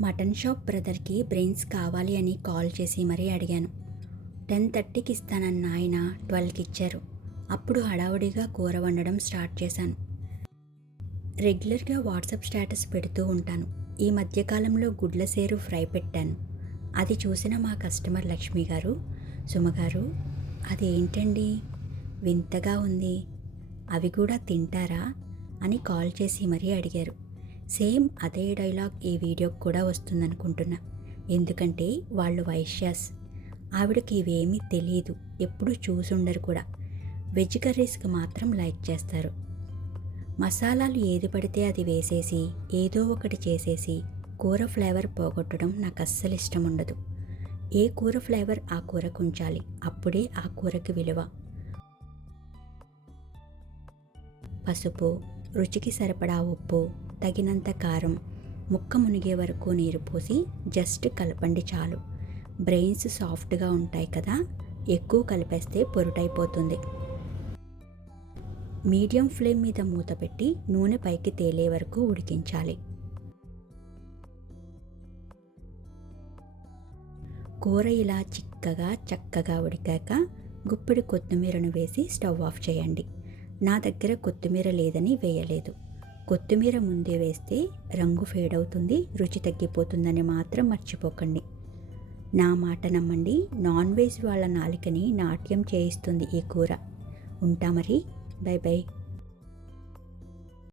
Mutton shop బ్రదర్కి brains కావాలి అని కాల్ చేసి మరీ అడిగాను. 10:30కి ఇస్తానన్న ఆయన 12కి ఇచ్చారు. అప్పుడు హడావుడిగా కూర వండడం స్టార్ట్ చేశాను. రెగ్యులర్గా వాట్సాప్ స్టేటస్ పెడుతూ ఉంటాను. ఈ మధ్యకాలంలో గుడ్ల సేరు ఫ్రై పెట్టాను. అది చూసిన మా కస్టమర్ లక్ష్మి గారు, సుమగారు, అది ఏంటండి వింతగా ఉంది, అవి కూడా తింటారా అని కాల్ చేసి మరీ అడిగారు. సేమ్ అదే డైలాగ్ ఈ వీడియోకి కూడా వస్తుందనుకుంటున్నా. ఎందుకంటే వాళ్ళు వైశ్యాస్. ఆవిడకి ఇవేమీ తెలియదు, ఎప్పుడూ చూసుండరు కూడా. వెజ్ కర్రీస్కి మాత్రం లైక్ చేస్తారు. మసాలాలు ఏది పడితే అది వేసేసి ఏదో ఒకటి చేసేసి కూర ఫ్లేవర్ పోగొట్టడం నాకు అస్సలు ఇష్టం ఉండదు. ఏ కూర ఫ్లేవర్ ఆ కూరకు ఉంచాలి, అప్పుడే ఆ కూరకి విలువ. పసుపు, రుచికి సరిపడా ఉప్పు, తగినంత కారం, ముక్క మునిగే వరకు నీరు పోసి జస్ట్ కలపండి చాలు. బ్రెయిన్స్ సాఫ్ట్గా ఉంటాయి కదా, ఎక్కువ కలిపేస్తే పొరుటైపోతుంది. మీడియం ఫ్లేమ్ మీద మూత పెట్టి నూనె పైకి తేలే వరకు ఉడికించాలి. కూర ఇలా చిక్కగా చక్కగా ఉడికాక గుప్పెడు కొత్తిమీరను వేసి స్టవ్ ఆఫ్ చేయండి. నా దగ్గర కొత్తిమీర లేదని వేయలేదు. కొత్తిమీర ముందే వేస్తే రంగు ఫేడ్ అవుతుంది, రుచి తగ్గిపోతుందని మాత్రం మర్చిపోకండి. నా మాట నమ్మండి, నాన్ వెజ్ వాళ్ళ నాలికని నాట్యం చేయిస్తుంది ఈ కూర. ఉంటా మరి, బై బై.